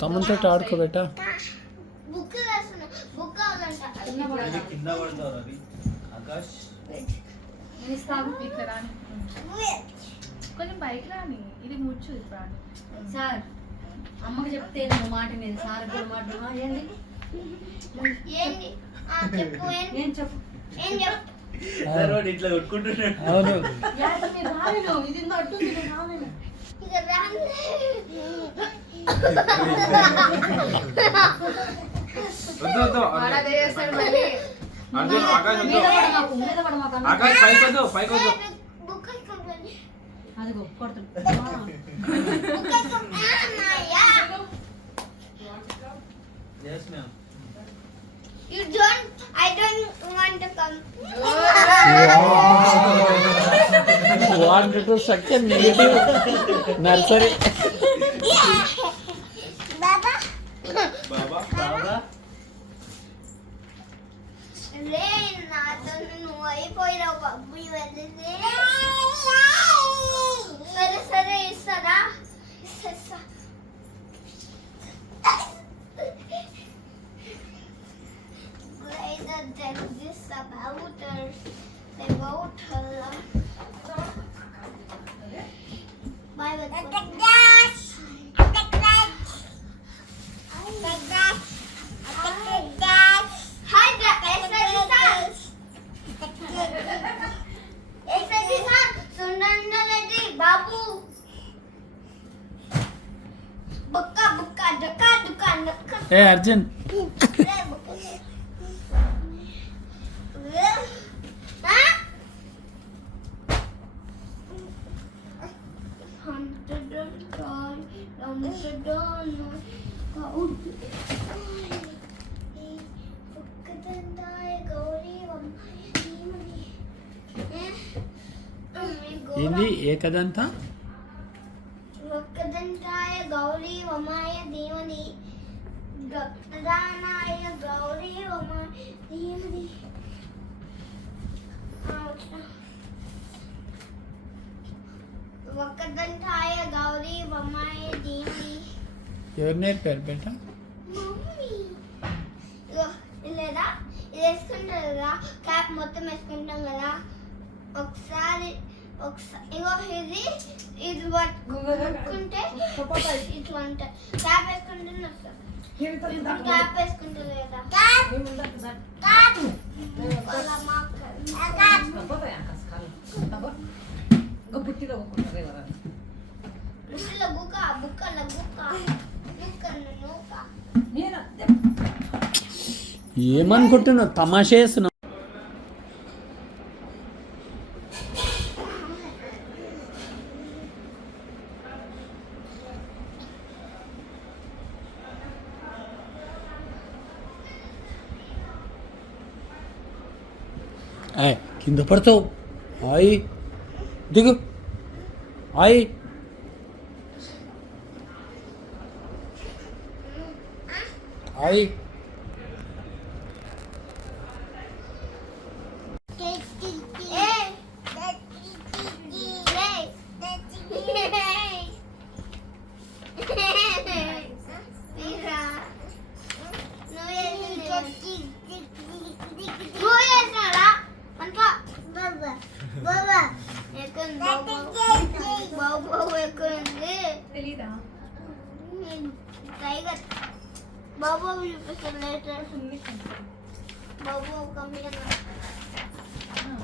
తమ్ముతో ఆడుకోబెట్ట కింద పడతారు అది ఆకాష్ కొంచెం బైక్ రాని ఇది ముచ్చు ఇప్పుడు సార్ అమ్మకి చెప్తే నువ్వు మాట మీద సార్ కూడా మాట ఏంది ఏం చెప్పు ఇట్లా కొట్టుకుంటున్నాడు. అవును ఇది అడ్డు ఆకాష్ పైకొద్దు పైకొద్దు అదిగో కొడుతుంది yes ma'am You don't. I don't want to come. Want to second negative nursery. Baba. బాబా బాబా రే నాతో నువ్వు అయిపోయినావు బాబు ఇవన్నీ సరే సరే ఇస్తారా ఇస్తా Later than this about her Bye bye. Attack dash. Attack dash. Attack dash. Attack dash. Hi dash. Exercise. Sunanda lady babu. Bukka bukka daka duka nakka. Hey Arjun. ఏంది ఏకదంత ఒక్కదంతాయ గౌరీ వమాయ ధీమని గప్రదానాయ గౌరీ వమాయ ధీమని ఒక్కదంతాయ గౌరీ వమాయ ధీమని ఎవరు నేర్పారు బేట మమ్మీ లేదా ఇది వేసుకుంటారు కదా క్యాప్ మొత్తం వేసుకుంటాం కదా ఒకసారి ఇగో ఇది పట్టుకుంటే ఇట్లా ఉంటాయి క్యాప్ వేసుకుంటే క్యాప్ వేసుకుంటే లేదా ఏమనుకుంటున్నావు తమాషా చేస్తున్నావు కింద పడతావు ఆయి దిగు ఆయి ఆయి టైగర్ బాబు చూపిస్తాను లేటర్స్ ఉంది బాబు కమ్మిగా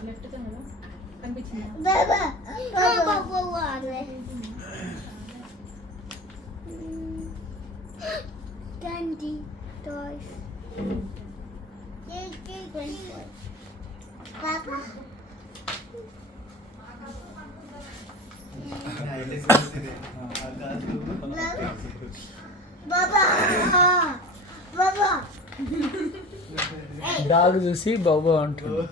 లెఫ్ట్ కదా కనిపించింది బాబా బాబు అదే candy toys Papa Baba Baba dog చూసి బాబా అంటుంది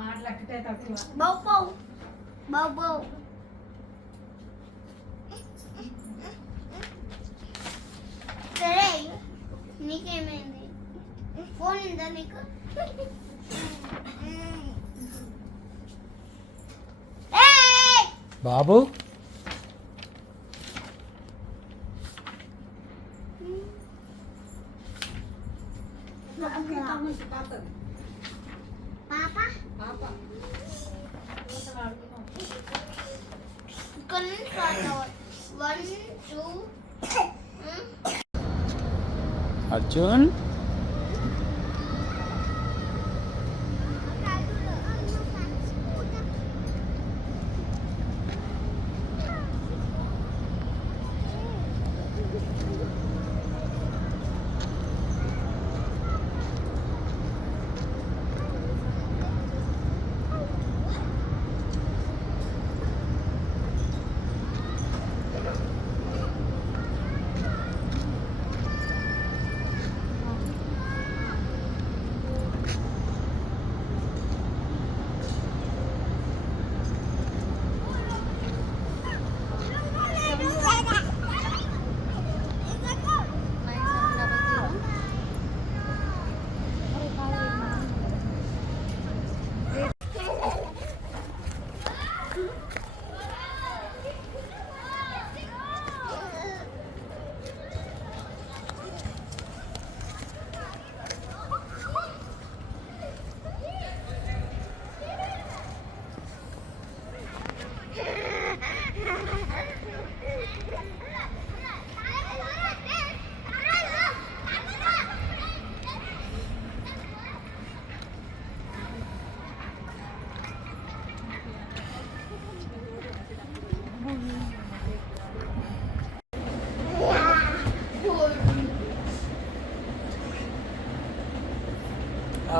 మాట్లాడితే తక్కువ Bobo Bobo సరే నీకేమైంది ఫోన్ ఉందా నీకు ఏ బాబు Papa. Couldn't find out. 1, 2. Arjun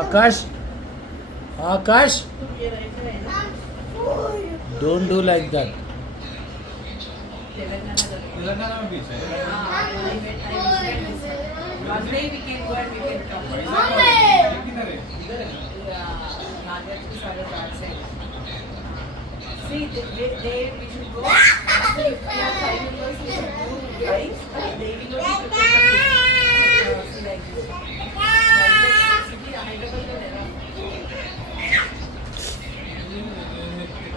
Akash Akash don't do like that Telangana में बीच है One day we can go and we can come. किधर है Nagaraja side of that side. See, we should go. See, if we are 5 members, we should do guys. They will only prepare the food. See, like this. City, Hyderabad, lo leva.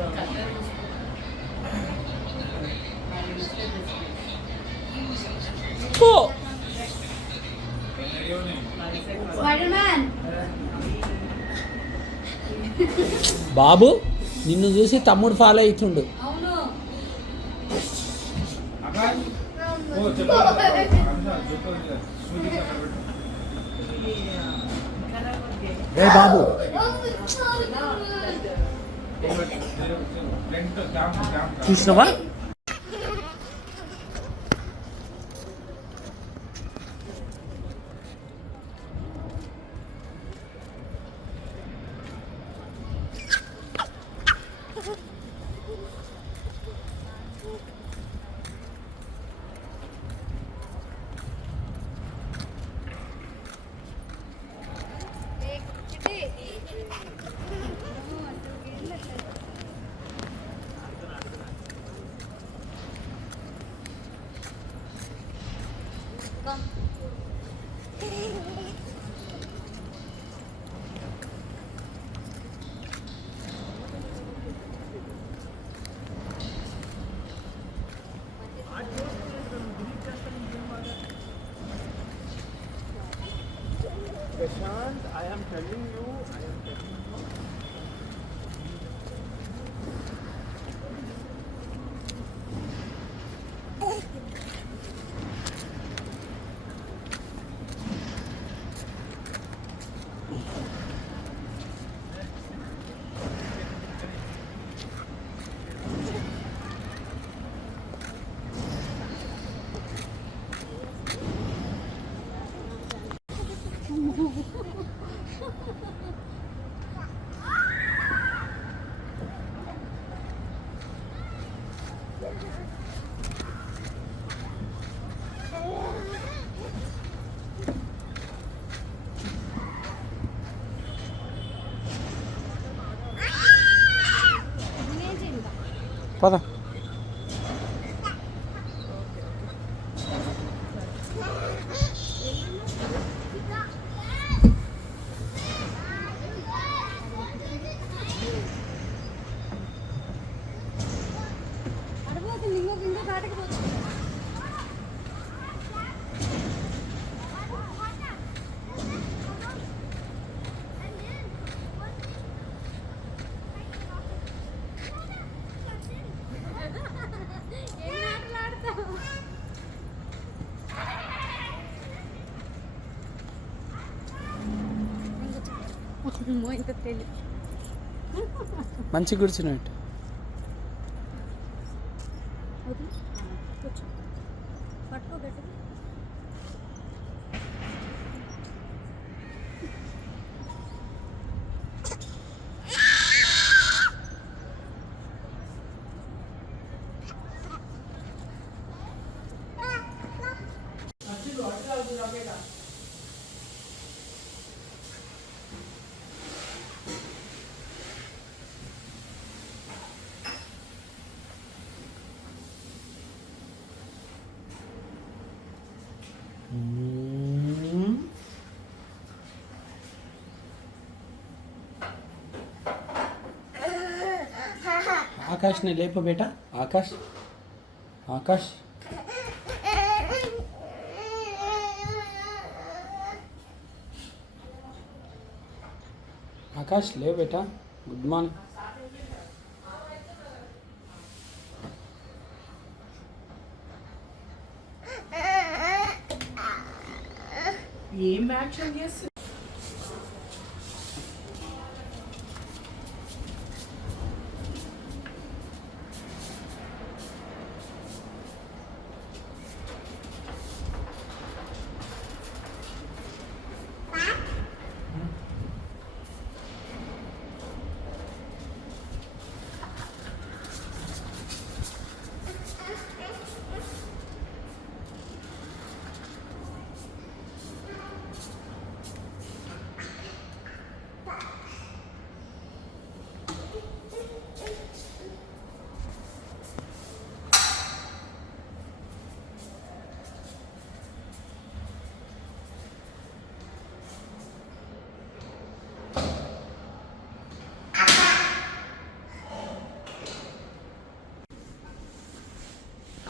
Color was I listed this place. Spider-Man. బాబు నిన్ను చూసి తమ్ముడు follow అవుతుండు అవును. आकाश ओ चलो जो सूजी का రే బాబు front काम చూసినవా Prashant, I am telling you. పద ఇంత తెలియదు మంచి కూర్చున్నట్టు. కూర్చో పట్టుకో గట్టిగా ఆకాష్ని లేపు బేట. ఆకాష్, ఆకాష్ ఆకాష్ లేవు బేటా. Good morning. ఏం యాక్షన్ చేస్తుంది?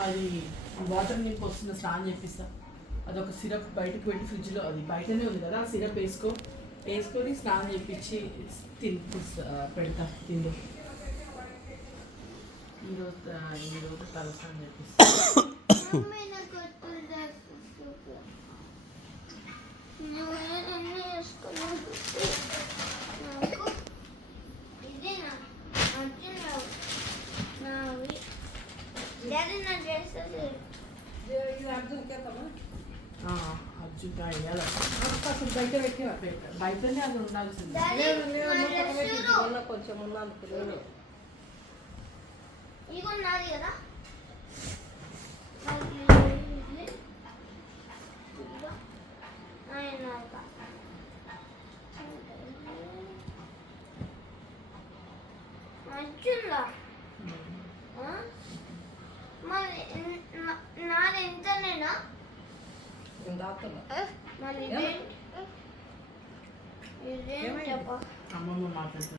అది వాటర్ నింపు వస్తున్న స్నానం చేపిస్తా. అదొక సిరప్ బయటకు పెట్టి ఫ్రిడ్జ్లో, అది బయటనే ఉంది కదా, ఆ సిరప్ వేసుకొని స్నానం చేపించి పెడతా తిండి. ఈరోజు తల స్నానం చేపిస్తా. మమ్మీ నాకు ఇదేనా డాడీ నా డ్రెస్ అర్జున్ వేయాలి. అసలు బయట బయటనే అది ఉండాల్సింది. కొంచెం ఇగో నాది కదా. అర్జున్లా మరి నాది ఎంతనేనా మరి ఇదేం చెప్ప అమ్మమ్మ మాట్లాడుతుంది.